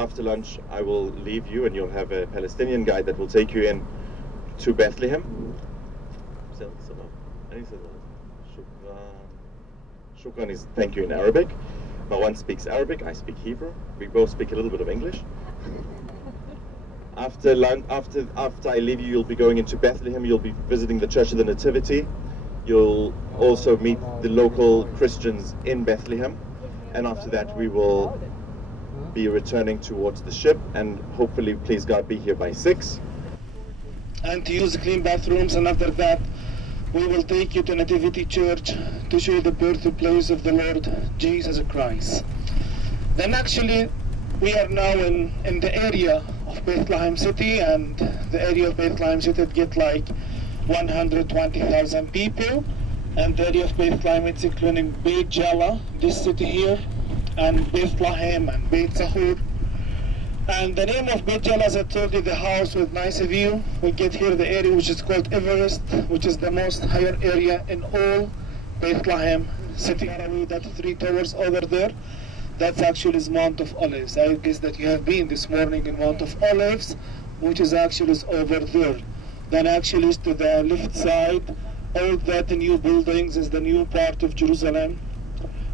after lunch I will leave you and you'll have a Palestinian guide that will take you in to Bethlehem. Shukran is thank you in Arabic. Marwan speaks Arabic, I speak Hebrew. We both speak a little bit of English. After I leave you, you'll be going into Bethlehem. You'll be visiting the Church of the Nativity. You'll also meet the local Christians in Bethlehem. And after that, we will be returning towards the ship, and hopefully, please God, be here by 6. And to use clean bathrooms, and after that, we will take you to Nativity Church to show the birthplace of the Lord Jesus Christ. Then actually, we are now in the area of Bethlehem City, and the area of Bethlehem City get like 120,000 people. And the area of Bethlehem, it's including Beit Jala, this city here, and Bethlehem and Beit Sahur. And the name of Beit Jala, as I told you, the house with nice view. We get here the area which is called Everest, which is the most higher area in all Bethlehem City. That 3 towers over there, that's actually is Mount of Olives. I guess that you have been this morning in Mount of Olives, which is actually is over there. Then actually is to the left side, all that new buildings is the new part of Jerusalem.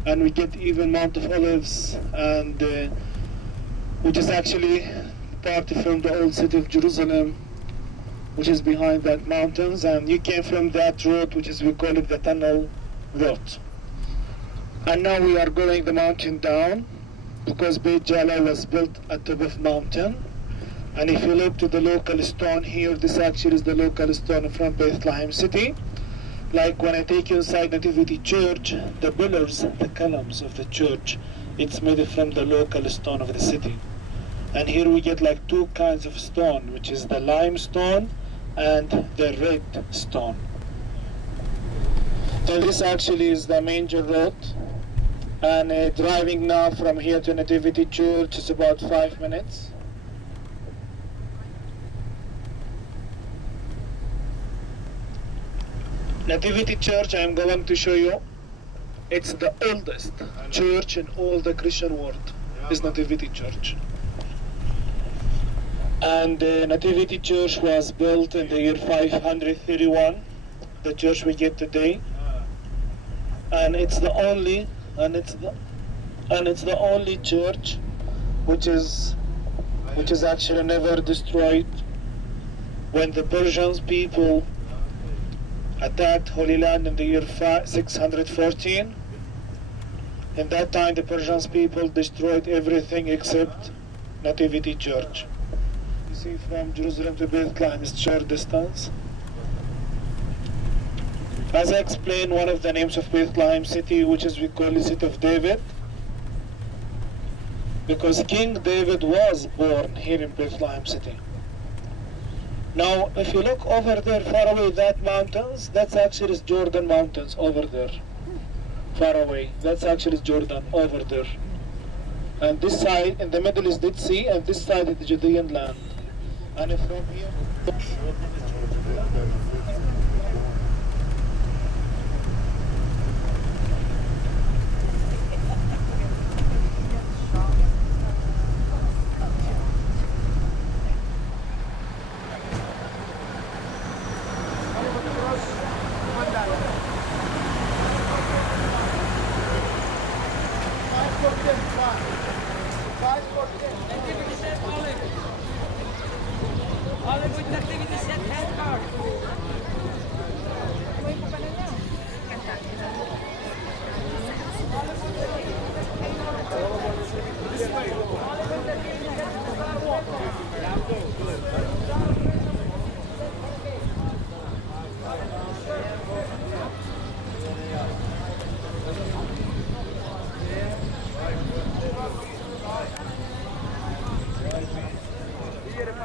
And we get even Mount of Olives, and which is actually part from the old city of Jerusalem, which is behind that mountains. And you came from that road, which is, we call it the tunnel road. And now we are going the mountain down, because Beit Jala was built at the top of mountain. And if you look to the local stone here, this actually is the local stone from Bethlehem City. Like when I take you inside Nativity Church, the pillars, the columns of the church, it's made from the local stone of the city. And here we get like 2 kinds of stone, which is the limestone and the red stone. So this actually is the manger road. And driving now from here to Nativity Church is about 5 minutes. Nativity Church, I am going to show you. It's the oldest church in all the Christian world, is Nativity Church. And Nativity Church was built in the year 531, the church we get today. And it's the only, church which is actually never destroyed. When the Persian people attacked Holy Land in the year 614. In that time, the Persian people destroyed everything except Nativity Church. You see, from Jerusalem to Bethlehem is short distance. As I explained, one of the names of Bethlehem City, which is we call the City of David, because King David was born here in Bethlehem City. Now, if you look over there, far away, that mountains, that's actually Jordan Mountains over there. Far away, that's actually Jordan over there. And this side, in the middle is Dead Sea, and this side is the Judean land. And if from here...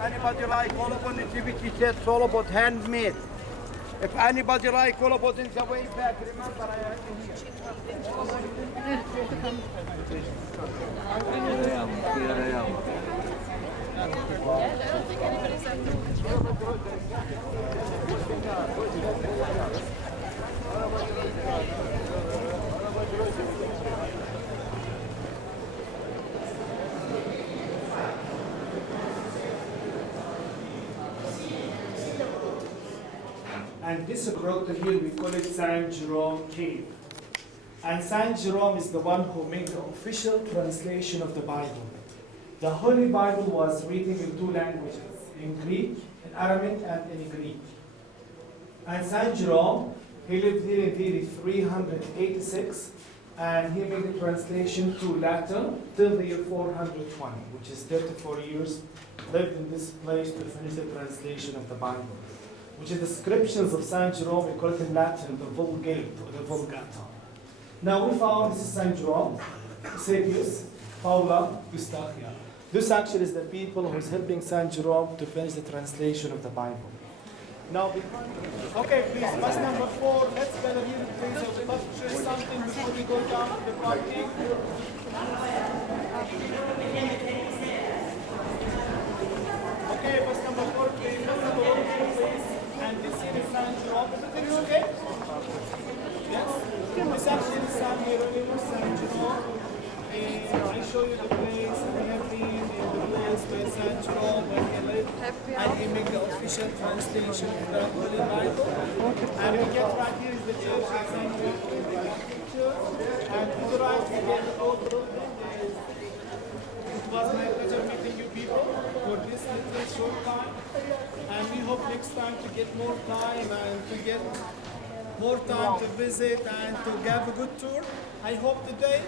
Anybody like all about Nativity set, it's all about handmade. If anybody like all about in the way back, remember I have here. And this grotto here, we call it Saint Jerome Cave. And Saint Jerome is the one who made the official translation of the Bible. The Holy Bible was written in two languages, in Greek, in Aramaic, and in Greek. And Saint Jerome, he lived here in the 386, and he made the translation to Latin till the year 420, which is 34 years, lived in this place to finish the translation of the Bible, which is the descriptions of Saint Jerome. We call it in Latin the Vulgate or the Vulgata. Now we found this is Saint Jerome, Eusebius, Paula, Eustaquia. This actually is the people who is helping Saint Jerome to finish the translation of the Bible. Now, okay, please, bus number 4, let's gather here, please. I would love to share something before we go down to the party. Okay, bus number 4, please. Bus number 1, please. And this here is Saint Jerome. Everything is okay? Yes? This actually is San Hieronymus, Saint Jerome. And I show you the place. We have been in the place where Saint Jerome, where he lived. And he made the official translation of the Holy Bible. And we get right here is the church of Saint Jerome, the picture. And to the right we get the old building. It was my pleasure meeting you people for this little short time. And we hope next time to get more time and to get more time to visit and to have a good tour. I hope today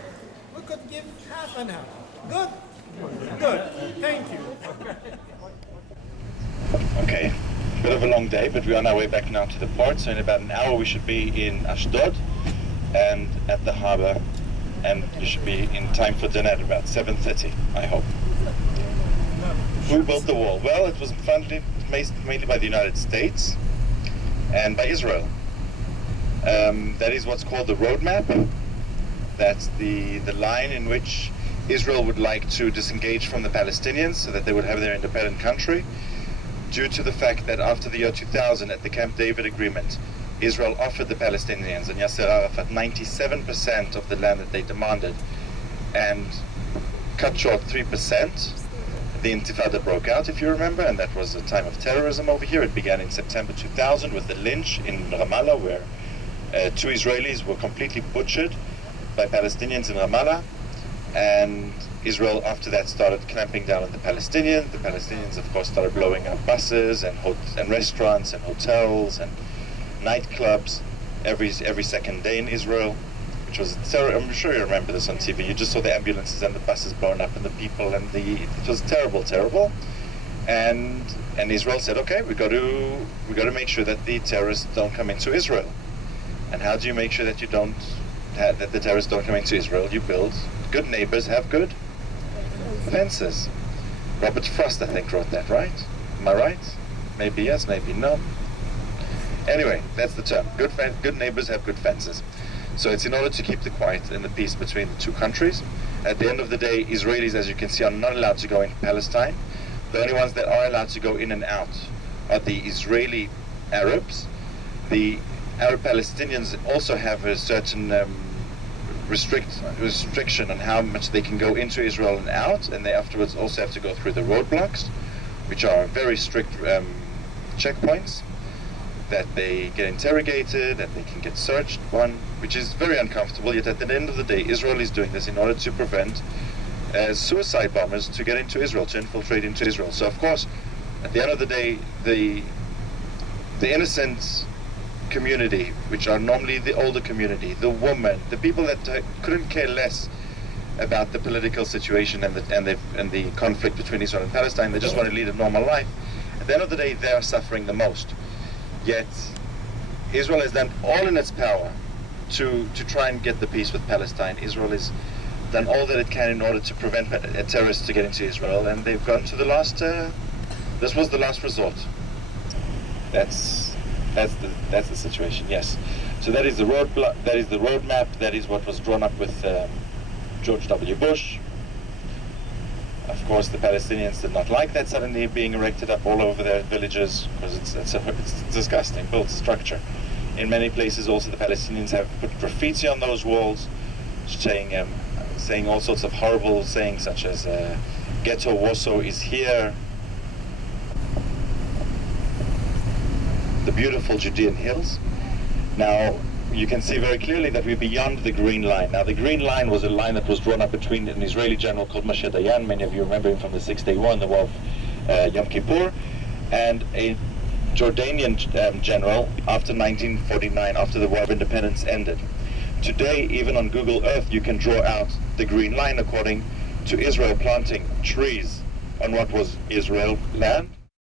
we could give half and half. Good? Good. Thank you. Okay, bit of a long day, but we're on our way back now to the port. So in about an hour we should be in Ashdod and at the harbor, and you should be in time for dinner at about 7:30, I hope. Who built the wall? Well, it was funded mainly by the United States and by Israel. That is what's called the roadmap. That's the line in which Israel would like to disengage from the Palestinians so that they would have their independent country, due to the fact that after the year 2000, at the Camp David Agreement, Israel offered the Palestinians and Yasser Arafat 97% of the land that they demanded and cut short 3%. The Intifada broke out, if you remember, and that was a time of terrorism over here. It began in September 2000 with the lynch in Ramallah, where 2 Israelis were completely butchered by Palestinians in Ramallah, and Israel after that started clamping down on the Palestinians. The Palestinians, of course, started blowing up buses and restaurants and hotels and nightclubs every second day in Israel, which was I'm sure you remember this on TV. You just saw the ambulances and the buses blown up and the people, and it was terrible. And Israel said, okay, we got to make sure that the terrorists don't come into Israel. And how do you make sure that that the terrorists don't come into Israel? You build good neighbors have good fences. Robert Frost, I think, wrote that, right? Am I right? Maybe yes, maybe no. Anyway, that's the term. Good neighbors have good fences. So it's in order to keep the quiet and the peace between the two countries. At the end of the day, Israelis, as you can see, are not allowed to go into Palestine. The only ones that are allowed to go in and out are the Israeli Arabs. The Arab Palestinians also have a certain restriction on how much they can go into Israel and out, and they afterwards also have to go through the roadblocks, which are very strict checkpoints, that they get interrogated, that they can get searched, which is very uncomfortable. Yet at the end of the day, Israel is doing this in order to prevent suicide bombers to get into Israel, to infiltrate into Israel. So of course, at the end of the day, the innocent community, which are normally the older community, the women, the people that couldn't care less about the political situation and the conflict between Israel and Palestine, they just want to lead a normal life. At the end of the day, they are suffering the most. Yet Israel has done all in its power to try and get the peace with Palestine. Israel has done all that it can in order to prevent terrorists to get into Israel, and they've gone to the last. This was the last resort. That's the situation. Yes. So that is the roadmap. That is what was drawn up with George W. Bush. Of course, the Palestinians did not like that suddenly being erected up all over their villages, because it's disgusting built structure. In many places, also the Palestinians have put graffiti on those walls, saying all sorts of horrible sayings, such as "Ghetto Warsaw is here." The beautiful Judean hills. Now, you can see very clearly that we're beyond the green line. Now, the green line was a line that was drawn up between an Israeli general called Moshe Dayan, many of you remember him from the Six-Day War in the War of Yom Kippur, and a Jordanian general after 1949, after the War of Independence ended. Today, even on Google Earth, you can draw out the green line according to Israel planting trees on what was Israel land.